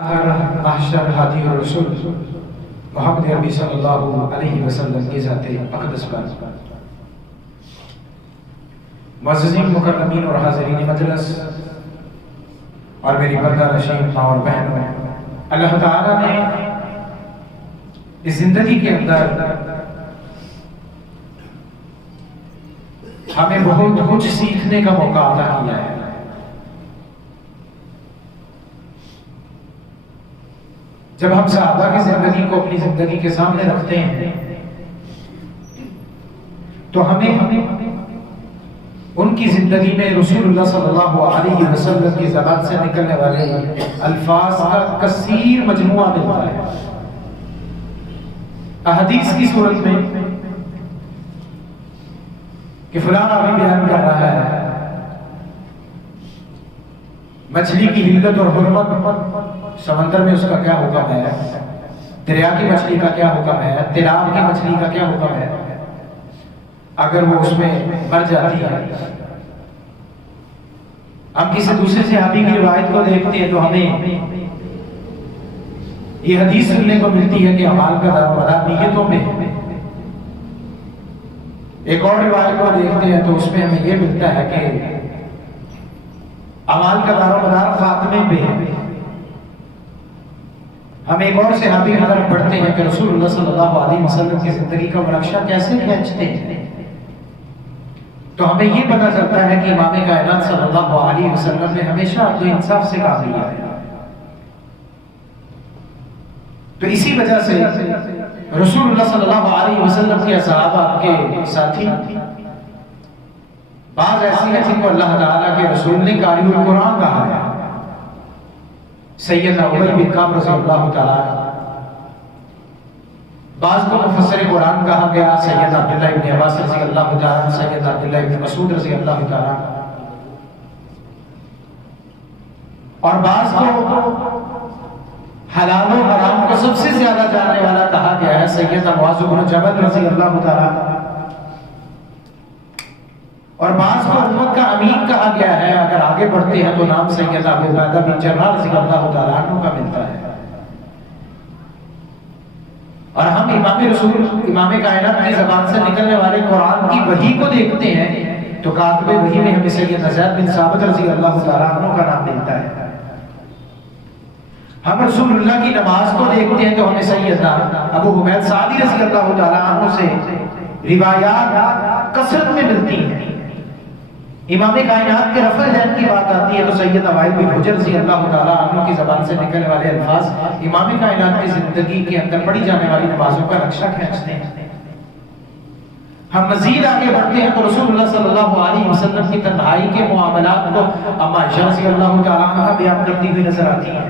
محشر ہادی الرسول محمد عربی صلی اللہ علیہ وسلم کی ذات اقدس پر معززین مکرمین اور حاضرین مجلس اور میری پردہ نشین ماں اور بہنوں، اللہ تعالیٰ نے اس زندگی کے اندر ہمیں بہت کچھ سیکھنے کا موقع عطا کیا ہے۔ جب ہم صحابہ کی زندگی کو اپنی زندگی کے سامنے رکھتے ہیں تو ہمیں ان کی زندگی میں رسول اللہ صلی اللہ علیہ وسلم کی زبان سے نکلنے والے الفاظ کا کثیر مجموعہ ملتا ہے۔ احادیث کی صورت میں کہ فلاں آدمی بیان کر رہا ہے مچھلی کی حلت اور حرمت، سمندر میں اس کا کیا حکم ہے، دریا کی مچھلی کا کیا حکم ہے، تالاب کی مچھلی کا کیا حکم ہے اگر وہ اس میں مر جاتی ہے۔ ہم کسی دوسرے صحابی کی روایت کو دیکھتے ہیں تو ہمیں یہ حدیث سننے کو ملتی ہے کہ اعمال کا دار و مدار نیتوں میں ہے۔ ایک اور روایت کو دیکھتے ہیں تو اس میں ہمیں یہ ملتا ہے کہ اعمال کا دار و مدار خاتمے پہ ہے۔ ہم ایک اور صحابی کی طرف پڑھتے ہیں کہ رسول اللہ صلی اللہ علیہ وسلم کی زندگی کا نقشہ کیسے کھینچتے ہیں تو ہمیں یہ پتہ چلتا ہے کہ امام کائنات صلی اللہ علیہ وسلم نے ہمیشہ عدل و انصاف سے کام لیا ہے۔ تو اسی وجہ سے رسول اللہ صلی اللہ علیہ وسلم کے صحابہ کے ساتھی بعض ایسی ہیں جن کو اللہ تعالیٰ کے رسول نے قاری القرآن کہا ہے۔ سیدنا ابی بن کعب رضی اللہ تعالیٰ، بعض کو مفسر قرآن کہا گیا، سیدنا عبداللہ ابن عباس رضی اللہ تعالیٰ، سیدنا عبداللہ ابن مسعود رضی اللہ تعالیٰ، اور بعض کو حلال و حرام کو سب سے زیادہ جاننے والا کہا گیا ہے، سیدنا معاذ بن جبل رضی اللہ تعالیٰ، اور بعض کو امت کا امین کہا گیا ہے۔ اگر آگے بڑھتے ہیں تو نام سیدنا ابو عبیدہ بن جراح رضی اللہ تعالیٰ عنہ کا ملتا ہے۔ اور ہم امام کائنات کی زبان سے نکلنے والے قرآن کی وحی کو دیکھتے ہیں تو کاتب وحی میں ہمیں سیدنا زید بن ثابت رضی اللہ تعالیٰ عنہ کا نام ملتا ہے۔ ہم رسول اللہ کی نماز کو دیکھتے ہیں تو ہمیں سیدنا ابو حمید سعدی رضی اللہ تعالیٰ عنہ سے روایات کثرت میں ملتی ہیں۔ امام کائنات کے رفع العین کی بات آتی ہے تو سیدنا وائل بن حجر رضی اللہ تعالیٰ عنہ کی زبان سے نکلنے والے الفاظ امام کائنات کی زندگی کے اندر پڑھی جانے والی نمازوں کا نقشہ کھینچتے ہیں۔ ہم مزید آگے بڑھتے ہیں تو رسول اللہ صلی اللہ علیہ وسلم کی تنہائی کے معاملات کو اما عائشہ رضی اللہ تعالیٰ عنہ بیان کرتی ہوئی نظر آتی ہیں۔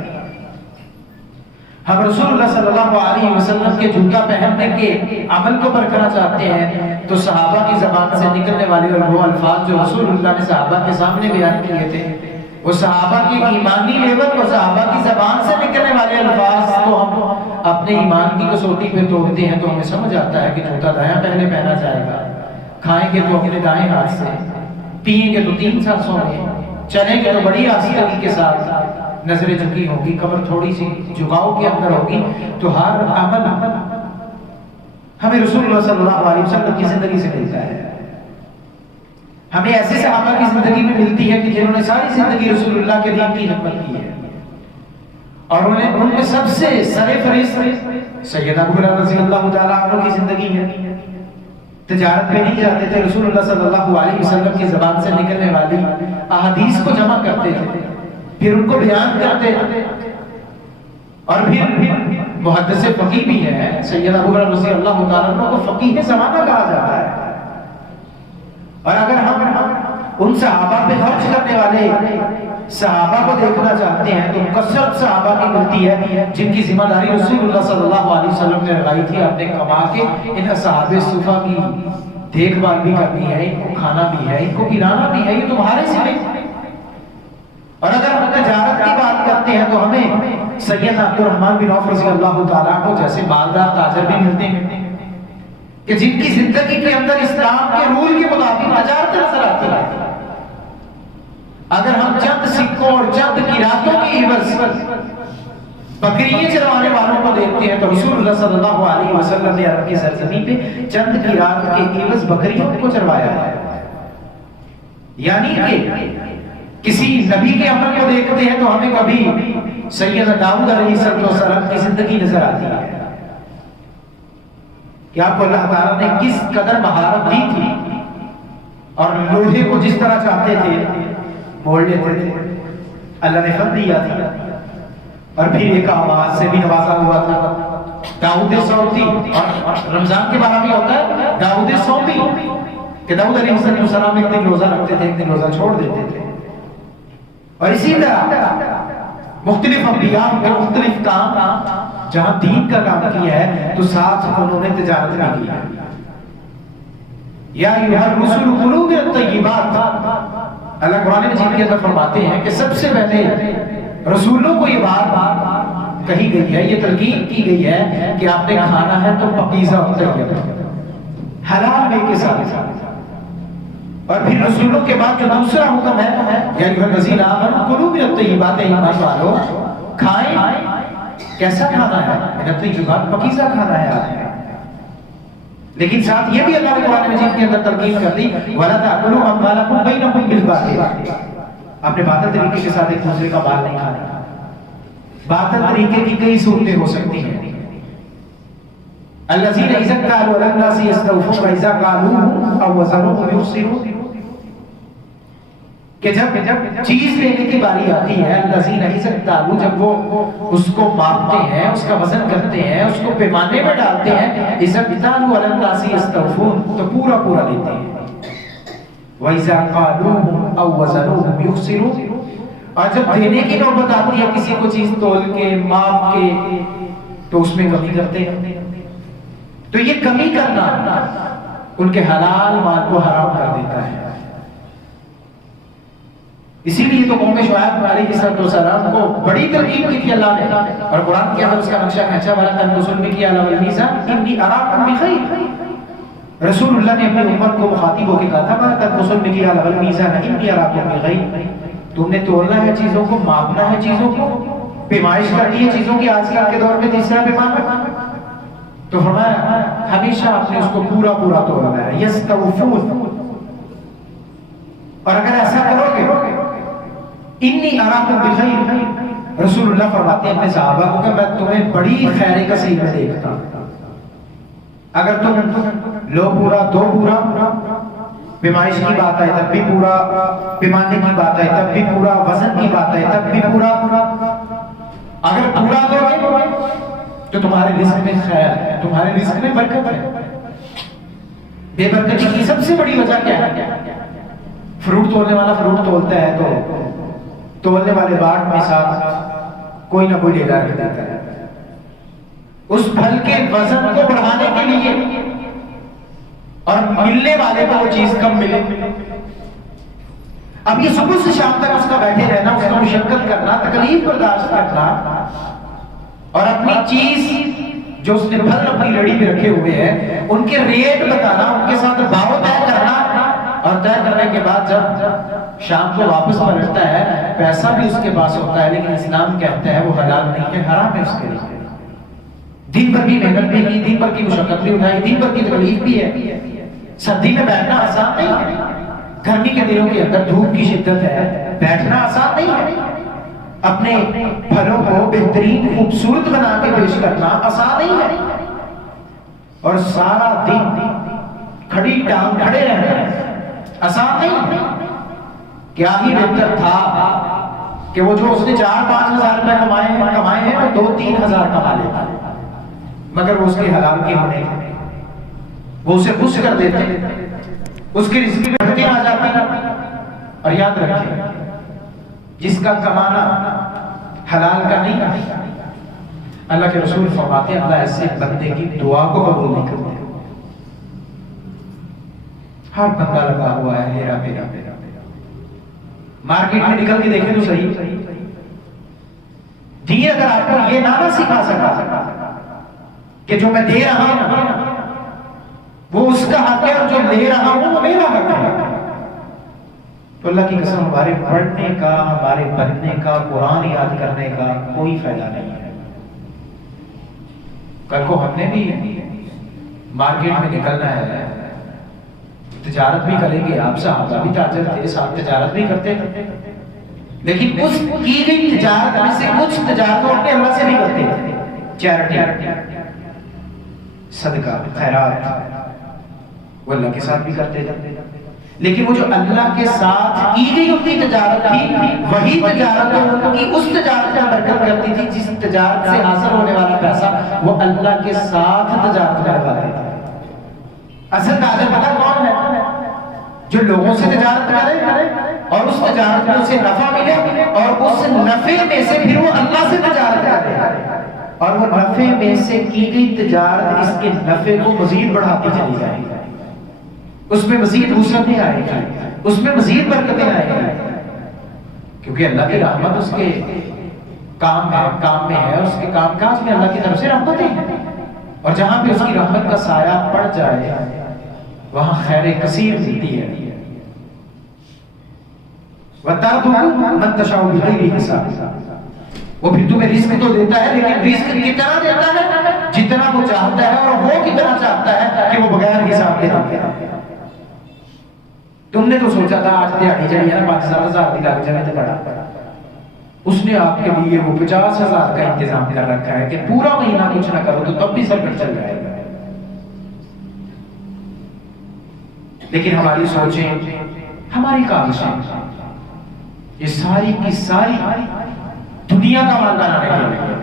ہم رسول اللہ صلی اللہ علیہ وسلم کے جوتا پہننے کے عمل کو برقرار چاہتے ہیں تو صحابہ کی زبان سے نکلنے والے وہ الفاظ جو رسول اللہ نے صحابہ کے سامنے بیان کیے تھے، وہ صحابہ کی ایمانی لیول اور صحابہ کی زبان سے نکلنے والے الفاظ کو ہم اپنے ایمان کی کسوٹی پہ توڑتے ہیں تو ہمیں سمجھ آتا ہے کہ جوتا دایاں پہلے پہنا جائے گا، کھائیں گے تو اپنے دائیں ہاتھ سے، پیئیں گے تو 3 سانسوں میں، چلیں گے تو بڑی آستگی کے ساتھ، نظریں جھکی ہوگی، کمر تھوڑی سی جھکاؤ کے اندر ہوگی، تو ہر عمل ہمیں رسول اللہ صلی اللہ علیہ وسلم کی زندگی سے ملتا ہے۔ ہمیں ایسے صحابہ کی زندگی میں ملتی ہے کہ جنہوں نے ساری زندگی رسول اللہ کے دین کی خدمت کی ہے، اور ان میں سب سے سرفہرست سیدنا ابو ہریرہ رضی اللہ تعالیٰ عنہ کی زندگی ہے۔ تجارت پہ نہیں جاتے تھے، رسول اللہ صلی اللہ علیہ وسلم کی زبان سے نکلنے والی احادیث کو جمع کرتے تھے، پھر ان کو بیان کرتے تھے، اور پھر محدث فقیہ بھی ہے۔ سیدنا ابو ہریرہ رضی اللہ تعالیٰ عنہ کو فقیہ زمانہ کہا جاتا ہے۔ اور اگر ہم ان صحابہ پہ خرچ کرنے والے صحابہ کو دیکھنا چاہتے ہیں تو کثرت صحابہ کی ملتی ہے جن کی ذمہ داری رسول اللہ صلی اللہ علیہ وسلم نے لگائی تھی، آپ نے کما کے ان اصحاب صفہ کی دیکھ بھال بھی کرنی ہے، ان کو کھانا بھی ہے، ان کو پلانا بھی ہے، یہ تمہارے ذمہ۔ اور اگر ہم تجارت کی بات کرتے ہیں تو ہمیں سیدنا عبد الرحمن بن عوف رضی اللہ تعالیٰ عنہ جیسے مالدار تاجر بھی ملتے ہیں کہ جن کی زندگی کے اندر اسلام کے رول کے مطابق تجارت نظر آتی ہے۔ اگر ہم چند سکوں اور چند قیراطوں کی عوض بکریاں چروانے والوں کو دیکھتے ہیں تو رسول اللہ صلی اللہ علیہ وسلم نے عرب کی سرزمین پہ چند کی رات کے عوض بکریوں کو چروایا ہے. یعنی کہ کسی نبی کے عمل کو دیکھتے ہیں تو ہمیں کبھی سیدنا داؤد علیہ السلام کی زندگی نظر آتی ہے کہ آپ کو اللہ تعالیٰ نے کس قدر مہارت دی تھی اور لوہے کو جس طرح چاہتے تھے موڑ لیتے تھے. اللہ نے فن دیا تھا اور پھر ایک آواز سے بھی نوازا ہوا تھا. داؤد صوتی اور رمضان کے بعد بھی ہوتا ہے داؤد صوتی کہ داؤد علیہ السلام ایک دن روزہ رکھتے تھے ایک دن روزہ چھوڑ دیتے تھے. اور اسی طرح مختلف انبیاء کے مختلف کام جہاں دین کا کام کیا ہے تو ساتھ انہوں نے تجارت بھی کی ہے. یا ایھا الرسل کلوا من الطیبات، اللہ قرآن مجید کے اندر فرماتے ہیں کہ سب سے پہلے رسولوں کو یہ بات کہی گئی ہے، یہ تلقین کی گئی ہے کہ آپ نے کھانا ہے تو پاکیزہ اور طیب حلال میں کے ساتھ. اور پھر رسولوں کے بعد جو دوسرا حکم ہے یا ایھا الذین آمنوا کلوا من الطیبات، ایمان والو کھائیں. کیسا کھانا ہے؟ من الطیبات پاکیزہ کھانا ہے آپ نے. لیکن ساتھ یہ بھی اللہ نے قرآن مجید کے اندر تلقین کر دی وَلَا تَأْكُلُوا أَمْوَالَكُمْ بَيْنَكُمْ بِالْبَاطِلِ، اپنے باطل طریقے کے ساتھ ایک دوسرے کا مال نہیں کھانا. باطل طریقے کی کئی صورتیں ہو سکتی ہیں. الَّذِينَ إِذَا اكْتَالُوا عَلَى النَّاسِ يَسْتَوْفُونَ وَإِذَا كَالُوهُمْ أَوْ وَزَنُوهُمْ يُخْسِرُونَ، کہ جب چیز لینے کی باری آتی ہے الَّذِينَ إِذَا اكْتَالُوا، جب وہ اس کو ماپتے ہیں اس کا وزن کرتے ہیں اس کو پیمانے میں ڈالتے ہیں، إِذَا اكْتَالُوا عَلَى النَّاسِ يَسْتَوْفُونَ تو پورا پورا لیتے ہیں. وَإِذَا قَالُوهُمْ أَوْ وَزَنُوهُمْ يُخْسِرُونَ، اور جب دینے کی نوبت آتی ہے کسی کو چیز تول کے ماپ کے تو اس میں کمی کرتے ہیں. تو یہ کمی کرنا ان کے حلال مال کو حرام کر دیتا ہے. اسی لیے تو قوم شعیب علیہ السلام کو بڑی ترغیب کی تھی اللہ نے، اور قرآن کے اندر اس کا نقشہ کھینچا والا تنقصوا المکیال والمیزان انی اراکم بخیر. رسول اللہ نے اپنی امت کو مخاطب ہو کے کہا تھا وَلَا تَنْقُصُوا الْمِكْيَالَ وَالْمِيزَانَ إِنِّي أَرَاكُمْ بِخَيْرٍ، تم نے تولنا ہے چیزوں کو، ماپنا ہے چیزوں کو، پیمائش کرنی ہے چیزوں کی. آج کل کے دور میں تیسرا پیمانہ تو فرمایا ہمیشہ آپ نے اس کو پورا پورا تولنا ہے. یستوفون، اور اگر ایسا کرو گے انی اراکم بخیر، رسول اللہ فرماتے ہیں اپنے صحابہ کو کہ میں تمہیں بڑی خیر کثیر میں دیکھتا ہوں. اگر تم لو پورا دو پورا، پیمائش کی بات آئے تب بھی پورا، پیمانے کی بات آئے تب بھی پورا، وزن کی بات آئے تب بھی پورا. اگر پورا دو گے تو تمہارے رزق میں خیر ہے، تمہارے رزق میں برکت ہے. بے برکتی کی سب سے بڑی وجہ کیا ہے؟ فروٹ تولنے والا فروٹ تولتا ہے تو تولنے والے باٹ میں ساتھ کوئی نہ کوئی ڈیلا رکھ دیتا ہے اس پھل کے وزن کو بڑھانے کے لیے، اور ملنے والے کو وہ چیز کم ملے. اب یہ صبح سے شام تک اس کا بیٹھے رہنا، اس کا مشقت کرنا، تکلیف برداشت کرنا، اور اپنی چیز جو اس نے پھل اپنی لڑی میں رکھے ہوئے ہیں ان کے ریٹ بتانا، ان کے ساتھ بھاؤ طے کرنا، اور طے کرنے کے بعد جب شام کو واپس پلٹتا ہے پیسہ بھی اس کے پاس ہوتا ہے، لیکن اسلام کہتا ہے وہ حلال نہیں ہے، حرام ہے اس کے لیے. دن بھر کی محنت بھی کی، دن بھر کی مشقت بھی اٹھائی، دن بھر کی تکلیف بھی ہے. سردی میں بیٹھنا آسان نہیں ہے، گرمی کے دنوں کے اندر دھوپ کی شدت ہے، بیٹھنا آسان نہیں ہے. اپنے پھلوں کو بہترین خوبصورت بنا کے پیش کرنا آسان نہیں ہے، اور سارا دن کھڑی ٹانگ کھڑے رہنا آسان نہیں ہے. کیا ہی بہتر تھا کہ وہ جو اس نے 4-5 ہزار روپے کمائے ہیں وہ 2-3 ہزار کما لیتا، مگر وہ اس کے حلال کے ہونے وہ اسے خوش کر دیتے، اس کی رزق میں برکتیں آ جاتی. اور یاد رکھیں جس کا کمانا حلال کا نہیں، اللہ کے رسول فرماتے ہیں اللہ ایسے بندے کی دعا کو قبول نہیں کرتے. ہر بندہ لگا ہوا ہے ہیرا میرا، مارکیٹ میں نکل کے دیکھیں تو صحیح. دین اگر آپ کو یہ نہ سکھا سکا کہ جو میں دے رہا ہوں وہ اس کا حق ہے اور جو لے رہا ہوں وہ میرا حق ہے، تو اللہ کی قسم ہمارے پڑھنے کا، ہمارے بننے کا، قرآن یاد کرنے کا کوئی فائدہ نہیں ہے. کل کو ہم نے بھی مارکیٹ میں نکلنا ہے، تجارت بھی کریں گے، آپ صحابہ بھی تاجر تھے، ساتھ تجارت بھی کرتے تھے، لیکن اس کی گئی تجارت میں سے کچھ تجارت اپنے اللہ سے بھی کرتے تھے، چیریٹی، صدقہ، خیرات، وہ اللہ کے ساتھ بھی کرتے تھے، لیکن وہ جو اللہ کے ساتھ کی گئی ان کی تجارت تھی، وہی تجارت ان کی اس تجارت میں برکت کرتی تھی جس تجارت سے حاصل ہونے والا پیسہ وہ اللہ کے ساتھ تجارت کرنے والا ہے۔ اصل تاجر پتہ کون ہے؟ جو لوگوں سے تجارت کرے اور اس تجارت میں اسے نفع ملے اور اس نفع میں سے پھر وہ اللہ سے تجارت کرے اور وہ نفع میں سے کی گئی تجارت اس کے نفع کو مزید بڑھاتی چلی جائے گی، اس میں مزید وسعتیں آئے گی، اس میں مزید برکتیں آئے گی، کیونکہ اللہ کی رحمت اس کے کام میں ہے، اس کے کام کاج میں اللہ کی طرف سے رحمتیں ہیں، اور جہاں بھی اس کی رحمت کا سایہ پڑ جائے وہاں خیر کثیر ملتی ہے۔ وَتَرْزُقُ مَن تَشَاءُ بِغَيْرِ حِسَابٍ، وہ پھر تمہیں رزق تو دیتا ہے، لیکن رزق کتنا دیتا ہے؟ جتنا وہ چاہتا ہے، اور وہ کتنا چاہتا ہے کہ وہ بغیر حساب کے دیتا ہے۔ تم نے تو سوچا تھا آج دیہڑی چڑھی ہے نا 5,000 کی لگ جائے تو بڑا، اس نے آپ کے لیے وہ 50,000 کا انتظام کر رکھا ہے کہ پورا مہینہ کچھ نہ کرو تو تب بھی سر پہ چل جائے گا۔ لیکن ہماری سوچیں، ہماری کاوشیں، یہ ساری کی ساری دنیا کا مال بنانے کے لیے۔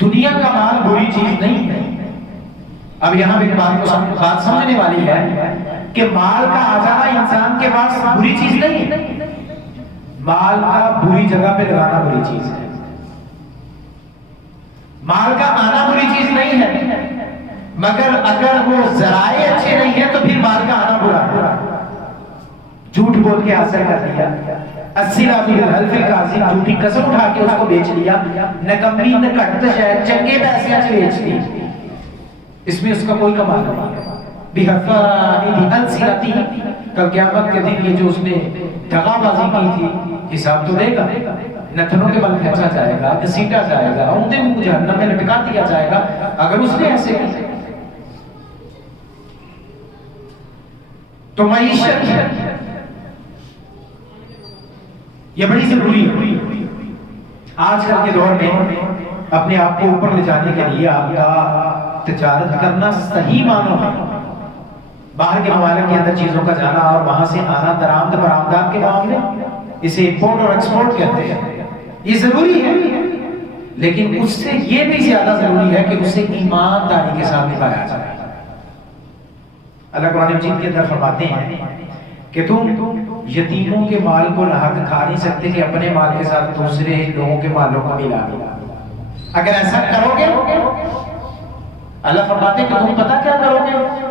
دنیا کا مال بری چیز نہیں ہے۔ اب یہاں بھی بات سمجھنے والی ہے کہ مال کا آ جانا انسان کے پاس بری چیز نہیں ہے، مال کا بری جگہ پہ لگانا بری چیز ہے۔ مال کا آنا بری چیز نہیں ہے، مگر اگر وہ ذرائع اچھے نہیں ہیں تو پھر مال کا آنا برا ہے۔ جھوٹ بول کے حاصل کر لیا، 80 لاکھ الحلف القاضی، جھوٹی قسم اٹھا کے اس کو بیچ لیا، نکمی نکٹ شاید چنگے پیسے بیچ دی، اس میں اس کا کوئی کمال نہیں ہے۔ بِحَفَائِدِ أَلْسِنَتِهِمْ، کل قیامت کے دن یہ جو اس نے دغا بازی کی تھی حساب تو دے گا، نتنوں کے بل پھینچا جائے گا، گھسیٹا جائے گا، عمدے کو جہنم میں لٹکا دیا جائے گا اگر اس نے ایسے کی۔ تو معیشت یہ بڑی ضروری ہے۔ آج کل کے دور میں اپنے آپ کو اوپر لے جانے کے لیے آپ کا تجارت کرنا صحیح معنوں میں باہر کے ممالک کے اندر چیزوں کا جانا اور وہاں سے آنا، درآمد برآمدات کے معاملے، اسے امپورٹ اور ایکسپورٹ کہتے ہیں، یہ ضروری ہے، لیکن اس سے یہ بھی زیادہ ضروری ہے کہ اسے ایمانداری کے ساتھ نبھایا جائے۔ اللہ قرآن مجید کے اندر فرماتے ہیں کہ تم یتیموں کے مال کو ناحق کھا نہیں سکتے کہ اپنے مال کے ساتھ دوسرے لوگوں کے مالوں کو ملا دو۔ اگر ایسا کرو گے اللہ فرماتے ہیں کہ تم پتہ کیا کرو گے؟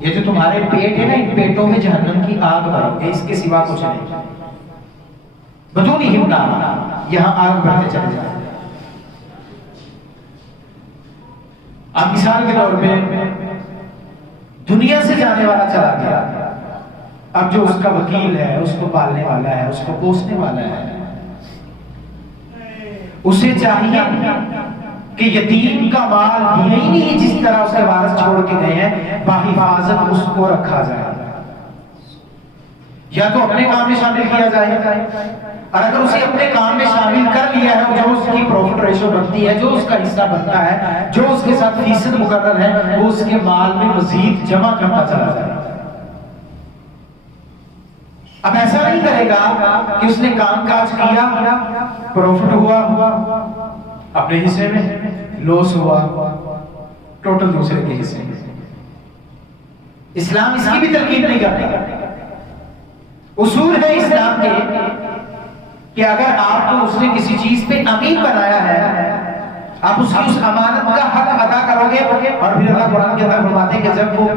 یہ جو تمہارے پیٹ ہے نا، ان پیٹوں میں جہنم کی آگ بھرو گے، اس کے سوا کچھ نہیں، بدون ہی یہاں آگ بھرتے چلے جائیں۔ اب مثال کے طور پہ دنیا سے جانے والا چلا گیا، اب جو اس کا وکیل ہے، اس کو پالنے والا ہے، اس کو پوسنے والا ہے، اسے چاہیے کہ یتیم کا مال یہی نہیں جس طرح اس کے وارث چھوڑ کے گئے ہیں بحفاظت اس کو رکھا جائے، یا تو اپنے کام میں شامل کیا جائے، اور اگر اسے اپنے کام میں شامل کر لیا ہے جو اس کی پروفٹ ریشو بنتی ہے، جو اس کا حصہ بنتا ہے، جو اس کے ساتھ فیصد مقرر ہے، وہ اس کے مال میں مزید جمع کرتا چلا جائے۔ اب ایسا نہیں کرے گا کہ اس نے کام کاج کیا، پروفٹ ہوا اپنے حصے میں، لوس ہوا ٹوٹل دوسرے کے حصے میں۔ اسلام اس کی بھی تلقین نہیں کرتا۔ اصول ہے اسلام کے کہ اگر آپ کو اس نے کسی چیز پہ امین بنایا ہے، آپ اس کی اس امانت کا حق ادا کرو گے، اور پھر اللہ قرآن کے اندر فرماتے ہیں کہ جب وہ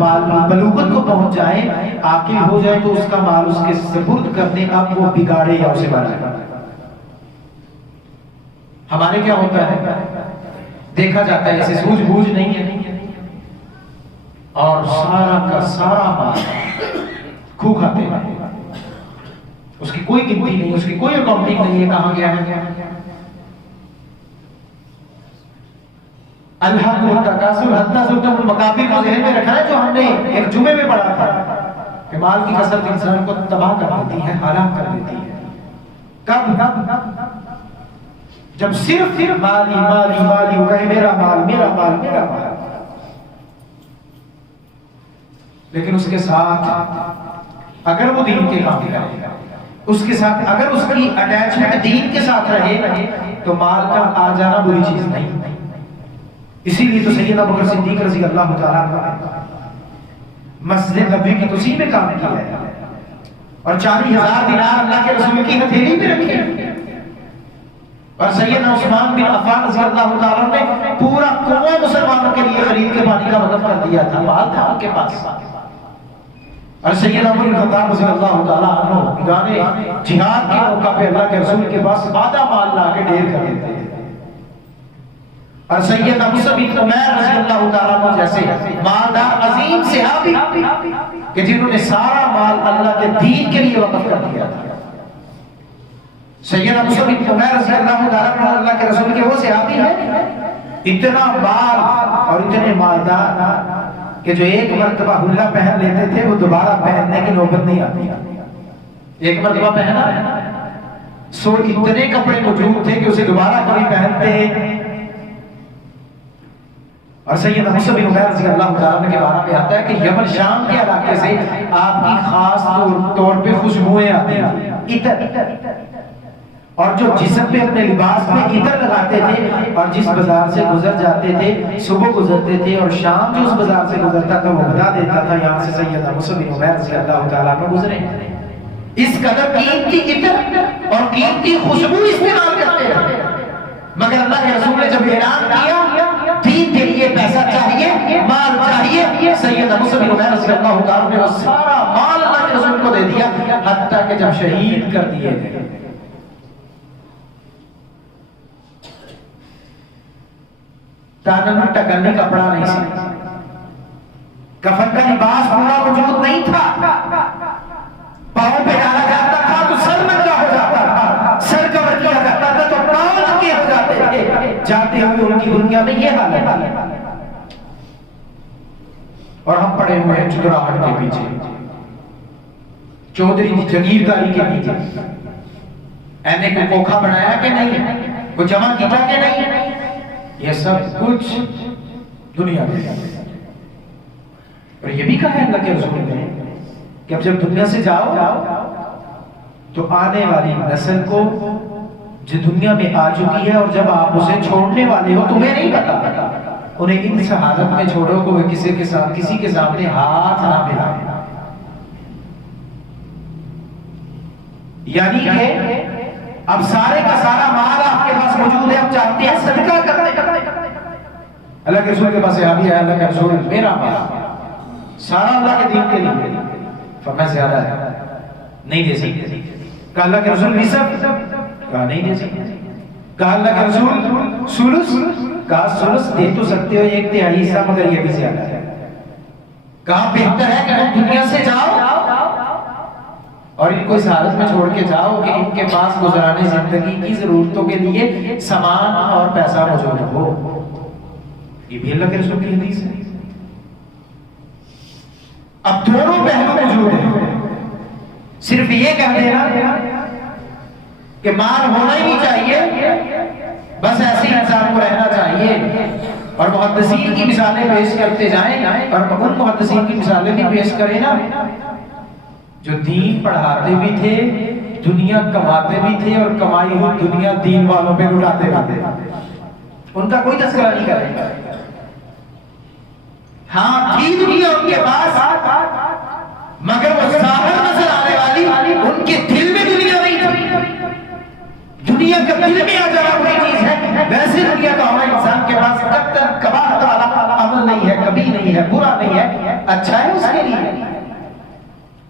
بلوغت کو پہنچ جائے، عاقل ہو جائے، تو اس کا مال اس کے سپرد کرنے، اب وہ بگاڑے یا اسے بنائے۔ ہمارے کیا ہوتا ہے، دیکھا جاتا ہے اسے سوجھ بوجھ نہیں ہے، اور سارا کا سارا مال کھو کھاتے ہیں، اس کی کوئی گنتی نہیں، اس کی کوئی اکاؤنٹنگ نہیں ہے کہاں گیا ہے۔ الحق والتکاثر حتی زرتم المقابر کو ذہن میں رکھا ہے جو ہم نے ایک جمعے میں پڑھا تھا کہ مال کی کثرت انسان کو تباہ کر دیتی ہے، ہلاک کر دیتی ہے۔ کب؟ جب صرف مالی مالی مالی ہو گئے، میرا مال میرا مال میرا مال، لیکن اس کے ساتھ اگر وہ دین کے کام کرے، اس کے ساتھ اگر اس کی اٹیچمنٹ دین کے ساتھ رہے تو مال کا آ جانا بری چیز نہیں۔ اسی لیے تو سیدنا ابوبکر صدیق رضی اللہ تعالیٰ عنہ مسجد نبوی کی توسیع میں کام کیا ہے اور 40,000 دینار اللہ کے رسول کی ہتھیلی میں رکھے، اور سیدنا عثمان بن عفان رضی اللہ تعالیٰ نے پورا کنواں مسلمانوں کے لیے خرید کے پانی کا وقف کر دیا تھا، مال تھا ان کے پاس۔ اور سیدنا عمر بن الخطاب رضی اللہ تعالیٰ عنہ میدان جہاد کے موقع پہ اللہ کے رسول کے پاس مادہ مال لا کے ڈھیر کر دیتے تھے، اور سیدنا مصعب بن عمیر رضی اللہ تعالیٰ عنہ جیسے مالدار عظیم صحابی کہ جنہوں نے سارا مال اللہ کے دین کے لیے وقف کر دیا تھا۔ سیدنا مصعب بن عمیر رضی اللہ تعالیٰ عنہ اللہ کے رسول کے وہ صحابی ہیں اتنا مال اور اتنے مالدار کہ جو ایک مرتبہ حلہ پہن لیتے تھے وہ دوبارہ پہننے کی نوبت نہیں آتی، ایک مرتبہ پہنا سو اتنے کپڑے موجود تھے کہ اسے دوبارہ کبھی پہنتے۔ اور سیدنا مصعب بن عمیر رضی اللہ تعالیٰ عنہ کے بارے میں آتا ہے کہ یمن شام کے علاقے سے آپ کی خاص طور پہ خوشبوئیں آتی ہیں، عطر، اور جو جسم پہ اپنے لباس میں عطر لگاتے تھے، اور جس بازار سے گزر جاتے تھے صبح گزرتے تھے اور شام جو اس بازار سے گزرتا تھا وہ بتا دیتا تھا یہاں سے سیدنا مصعب بن عمیر رضی اللہ تعالیٰ عنہ گزرے۔ اس قدر قیمتی عطر اور قیمتی خوشبو استعمال کرتے تھے، مگر اللہ کے رسول نے جب اعلان کیا دین کے لیے پیسہ چاہیے، مال چاہیے، سیدنا مصعب بن عمیر رضی اللہ تعالیٰ عنہ نے وہ سارا مال اللہ کے رسول کو دے دیا، حتیٰ کہ جب شہید کر دیے گئے۔ تانن ٹکنے کپڑا نہیں سی، کفن کا لباس پورا موجود نہیں تھا، پاؤں پہ ڈالا جاتا تھا تو سر ننگا ہو جاتا تھا، سر کور کیا جاتا تھا تو پاؤں ننگے ہو جاتے تھے، جاتے ہوئے ان کی دنیا میں یہ حال ہے۔ اور ہم پڑے ہوئے ہیں چودراہٹ کے پیچھے، چودھری کی جگیرداری کے پیچھے، اینے کو کوکھا بنایا کہ نہیں، وہ جمع کیا کہ نہیں، یہ سب کچھ دنیا میں۔ اور یہ بھی کہا ہے اللہ کے رسول نے کہ اب جب دنیا سے جاؤ تو آنے والی نسل کو جو دنیا میں آ چکی ہے اور جب آپ اسے چھوڑنے والے ہو تمہیں نہیں پتا، انہیں ان حالت میں چھوڑو کہ وہ کسی کے سامنے ہاتھ نہ ملائے، یعنی کہ اب سارے کا سارا مال آپ کے پاس موجود ہے، اب چاہتے ہیں صدقہ کرتے۔ اللہ کے رسول کے پاس صحابی ہے، اللہ کے رسول میرا مال سارا اللہ کے دین کے لیے، فرمایا زیادہ ہے نہیں دے سکتے، کہا اللہ کے رسول نصف، کہا نہیں دے سکتے، کہا اللہ کے رسول سلس، کہا سلس دے تو سکتے ہو 1/3 حصہ مگر یہ بھی زیادہ ہے، کہا بہتر ہے کہ تم دنیا سے جاؤ اور ان کو اس حالت میں چھوڑ کے جاؤ کہ ان کے پاس گزرانے زندگی کی ضرورتوں کے لیے سامان اور پیسہ موجود ہو۔ یہ بھی اللہ کے رسول کی حدیث ہے۔ اب دونوں پہلو موجود ہیں، صرف یہ کہہ دینا کہ مال ہونا ہی نہیں چاہیے، بس ایسے انسان کو رہنا چاہیے، اور محدثین کی مثالیں پیش کرتے جائیں، اور ان محدثین کی مثالیں بھی پیش کریں نا جو دین پڑھاتے بھی تھے، دنیا کماتے بھی تھے، اور کمائی ہوئی دنیا دین والوں پہ لٹاتے بھی تھے، ان کا کوئی تذکرہ نہیں کرے گا۔ ہاں تھی دنیا ان کے پاس، مگر وہ ظاہر نظر آنے والی ان کے دل میں دنیا نہیں تھی۔ دنیا کا دل میں آ جانا کوئی چیز ہے، ویسے دنیا کا ہونا انسان کے پاس قطعاً کباہت والا عمل نہیں ہے، کبھی نہیں ہے، برا نہیں ہے، اچھا ہے اس کے لیے۔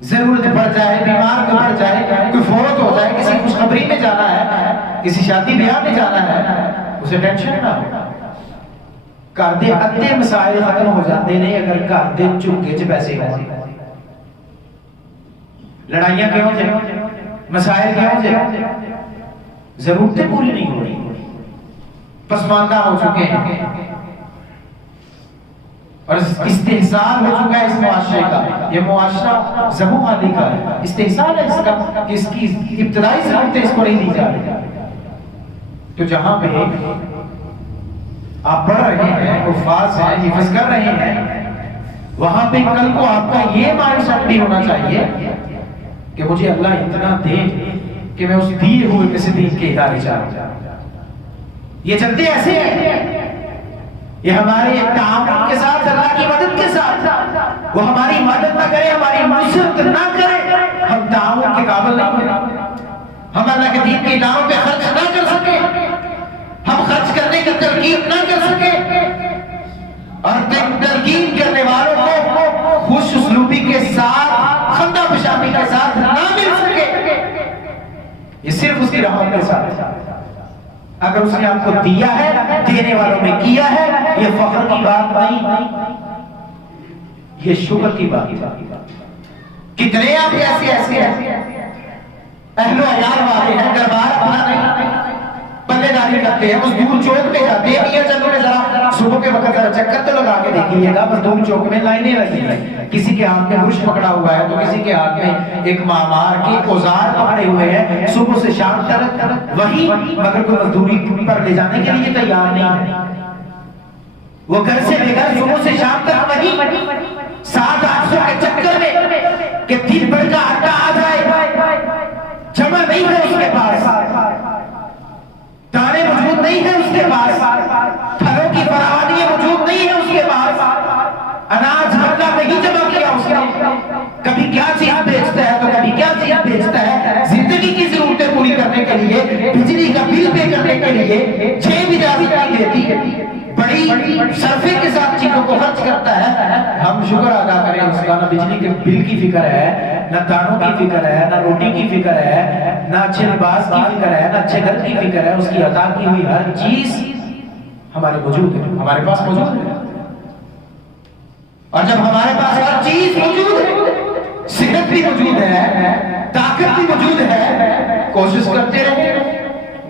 ضرورت پڑ جائے، بیمار کو پڑ جائے، کوئی فوت ہو جائے، کسی خوشخبری میں جانا ہے، کسی شادی بیاہ میں جانا ہے، اسے ٹینشن نہ ہو۔ گھر دے ادھے مسائل ختم ہو جاتے ہیں اگر گھر دے چوکے چ پیسے ہوں۔ لڑائیاں کیوں جائیں، مسائل کیوں جائیں، ضرورتیں پوری نہیں ہو رہی، پسماندہ ہو چکے ہیں، اور استحصال ہو چکا ہے اس معاشرے کا. یہ معاشرہ زبوں علی کا ہے. استحصال ہے اس کا کہ اس کی ابتدائی ضرورتیں اس کو نہیں دی جا رہی. تو جہاں پہ آپ پڑھ رہے ہیں، حفاظ ہیں، حفظ کر رہے ہیں، وہاں پہ کل کو آپ کا یہ مائنڈ سیٹ بھی ہونا چاہیے کہ مجھے اللہ اتنا دے کہ میں اس دیے ہوئے میں سے دین کے ادارے چاہوں. یہ چلتے ایسے ہیں، یہ ہمارے تعاون کے ساتھ، اللہ کی مدد کے ساتھ. وہ ہماری مدد نہ کرے، ہماری نصرت نہ کرے، ہم تعاون کے قابل نہیں ہیں. ہم اللہ کے دین کے اداروں پہ خرچ نہ کر سکے، ہم خرچ کرنے کی ترغیب نہ کر سکے، اور تلقین کرنے والوں کو خوش اسلوبی کے ساتھ، خندہ پیشانی کے ساتھ نہ مل سکے. یہ صرف اس کی رحمت کے ساتھ. اگر اس نے آپ کو دیا ہے، دینے والوں میں کیا ہے، یہ فخر کی بات نہیں، یہ شکر کی بات. کتنے آپ ایسے ہیں اہل و عیال والے ہیں، گھر-بار اپنا نہیں، بندے داری کرتے ہیں، مزدور چوک پہ جاتے ہیں. میاں چلو میں ذرا صبح کے وقت ذرا چکر تو لگا کے دیکھیے گا. مزدور چوک میں لائنیں لگی ہیں، کسی کے ہاتھ میں برش پکڑا ہوا ہے تو کسی کے ہاتھ میں ایک معمار کے اوزار پکڑے ہوئے ہیں، صبح سے شام تک وہی، مگر کوئی مزدوری پر لے جانے کے لیے تیار نہیں ہے. وہ گھر سے لے کر صبح سے شام تک وہی 700-800 کے چکر میں کہ دن بھر کا آٹا آ جائے، جمع نہیں ہے اس کے پاس، دانے موجود نہیں ہے اس کے پاس، پھلوں کی فراوانی موجود نہیں ہے اس کے پاس، اناج غلہ نہیں جمع کیا اس نے. کبھی کیا چیز بیچتا ہے تو کبھی کیا چیز بیچتا ہے. زندگی کی ضرورتیں پوری کرنے کے لیے، بجلی کا بل پے کرنے کے لیے 6 بھی اجازت نہیں دیتی، بڑی صرفے کے ساتھ چیزوں کو خرچ کرتا ہے. ہم شکر ادا کریں اس کا. نہ بجلی کے بل کی فکر ہے، نہ دانوں کی فکر ہے، نہ روٹی کی فکر ہے، نہ اچھے لباس کی فکر ہے، نہ اچھے گھر کی فکر ہے. اس کی عطا کی ہوئی ہر چیز ہمارے موجود ہے، ہمارے پاس موجود ہے. اور جب ہمارے پاس ہر چیز موجود ہے، صحت بھی موجود ہے، طاقت بھی موجود ہے، کوشش کرتے رہے،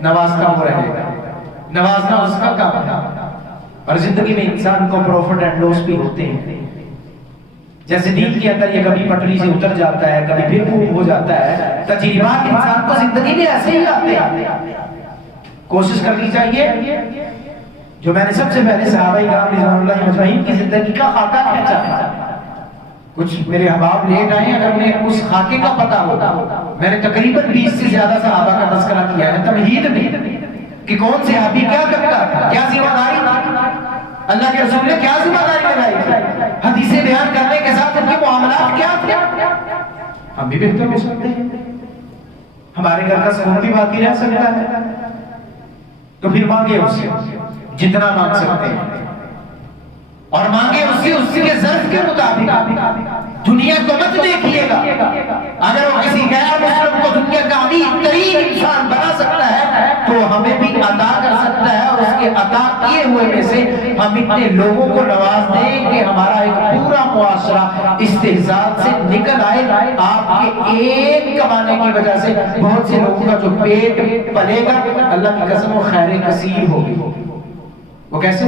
نوازنا ہو رہے گا. نوازنا اس کا کام ہے. اور زندگی میں انسان کو پروفٹ اینڈ لوس بھی ہوتے ہیں. جیسے دین کے اندر یہ کبھی پٹری سے اتر جاتا ہے، کبھی پھر خوب ہو جاتا ہے. تجربات انسان کو زندگی میں ایسے ہی آتے ہیں. کوشش کرنی چاہیے. جو میں نے سب سے پہلے صحابہ کرام رضوان اللہ مجمعین کی زندگی کا خاکہ کھینچا تھا. کچھ میرے احباب لیٹ آئے، اگر انہیں اس خاکے کا پتہ ہوتا، میں نے تقریباً 20 سے زیادہ صحابہ کا تذکرہ کیا ہے تمہید میں، کہ کون سے صحابی کیا کرتا تھا، کیا ذمہ داری تھی، اللہ کے رسول نے کیا ذمہ داری لگائی تھی، حدیثیں بیان کرنے کے ساتھ ان کے معاملات کیا تھے. ہم بھی بہتر ہو سکتے ہیں، ہمارے گھر کا سکون بھی باقی رہ سکتا ہے. تو پھر مانگے اس سے جتنا مانگ سکتے ہیں، اور مانگے اس سے کے ظرف کے مطابق. دنیا کو مت دیکھیے گا. اگر وہ کسی غیر مسلم کو دنیا کا امیر ترین انسان بنا سکتا ہے تو ہمیں بھی عطا کر سکتا ہے. اور اس کے عطا کیے ہوئے میں سے ہم اتنے لوگوں کو نواز دیں کہ ہمارا ایک پورا معاشرہ استحزاء سے نکل آئے. آپ کے ایک کمانے کی وجہ سے بہت سے لوگوں کا جو پیٹ پلے گا، اللہ کی قسم وہ خیر کثیر ہوگی. وہ کیسے؟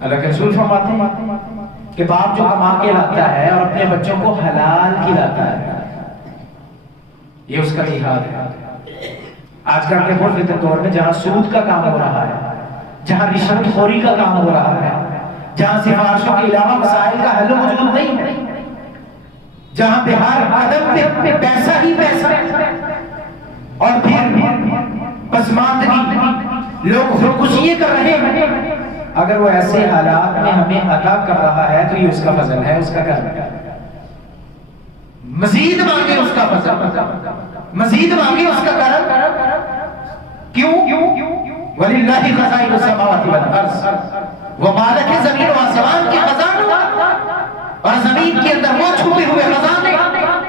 اللہ کے رسول فرماتے ہیں کہ باپ جو کما کے لاتا ہے اور اپنے بچوں کو حلال کھلاتا ہے، یہ اس کا جہاد ہے. آج کل کے فطر دور میں جہاں سود کا کام ہو رہا ہے، جہاں رشوت خوری کا کام ہو رہا ہے، جہاں سفارشوں کے علاوہ مسائل کا حل موجود نہیں ہے، جہاں پہ ہر قدم پہ پیسہ ہی پیسہ، اور پھر پسماندگی، لوگ خودکشی کر رہے ہیں. اگر وہ ایسے حالات میں ہمیں عطا کر رہا ہے تو یہ اس کا فضل ہے، اس کا کرم ہے. مزید مانگے اس کا فضل، مزید مانگے اس کا کرم. کیوں؟ وَلِلَّهِ خَزَائِنُ السَّمَاوَاتِ وَالْأَرْضِ، وہ مالک ہے زمین و آسمان کے خزانوں، اور زمین کے اندر وہ چھپے ہوئے خزانے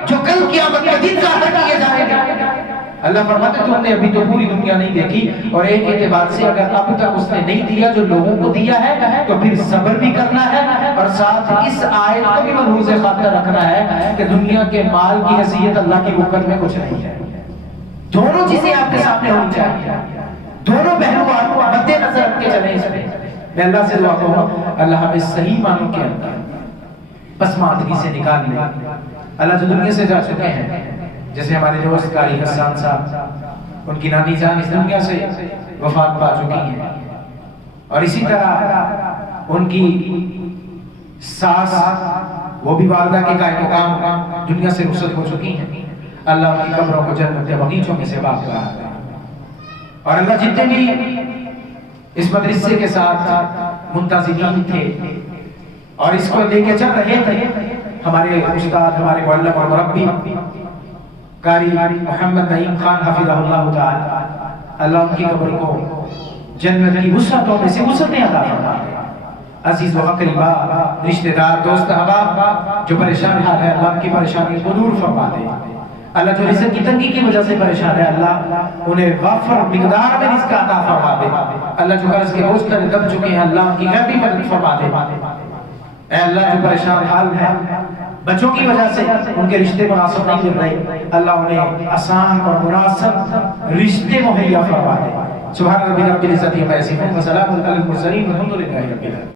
جو کل قیامت کے دن ظاہر کیے جائیں گے. اللہ فرماتے تم نے ابھی تو پوری دنیا نہیں دیکھی، اور ایک اعتبار سے اگر اب تک اس نے نہیں دیا جو لوگوں کو دیا ہے تو پھر صبر بھی کرنا ہے، اور ساتھ اس آیت کو بھی ملحوظ خاطر رکھنا ہے کہ دنیا کے مال کی حیثیت اللہ کی حکمت میں کچھ نہیں ہے. دونوں چیزیں آپ کے سامنے ہونی چاہیے، دونوں پہلو آپ کو مد نظر رکھ کے چلیں اس میں. میں اللہ سے دعا کروں اللہ ہمیں صحیح معنوں کے اندر پسماندگی سے نکال لے. اللہ جو دنیا سے جا چکے ہیں جیسے ہمارے دوست قاری حسان صاحب، ان کی نانی جان اس دنیا سے وفات پا چکی ہیں، اور اسی طرح ان کی ساس وہ بھی والدہ کے قائم مقام دنیا سے رخصت ہو چکی ہیں. اللہ ان کی قبروں کو جنت کے باغیچوں میں سے واقع کرا دے. اور اللہ جتنے بھی اس مدرسے کے ساتھ منتظمین تھے اور اس کو لے کے چل رہے تھے، ہمارے استاد، ہمارے معلم اور مربی قاری محمد نعیم خان حفظہ اللہ تعالی، اللہ ان کی قبر کو جنت کی وسعتوں میں سے وسعتیں عطا فرمائے. عزیز و اقربا، رشتہ دار، دوست احباب جو پریشان حال ہے، اللہ ان کی پریشانی کو دور فرما دے. اللہ جو رزق کی تنگی کی وجہ سے پریشان ہے، اللہ انہیں وافر مقدار میں رزق عطا فرما دے. اللہ جو قرض کے بوجھ تلے دب چکے ہیں، اللہ ان کی غیبی مدد فرما دے. اے اللہ جو پریشان حال ہے، بچوں کی وجہ سے ان کے رشتے مناسب نہیں مل رہے، اللہ انہیں آسان اور مناسب رشتے مہیا فرما دے. سبحان ربک رب العزت عما یصفون وسلام علی المرسلین والحمد للہ رب العالمین.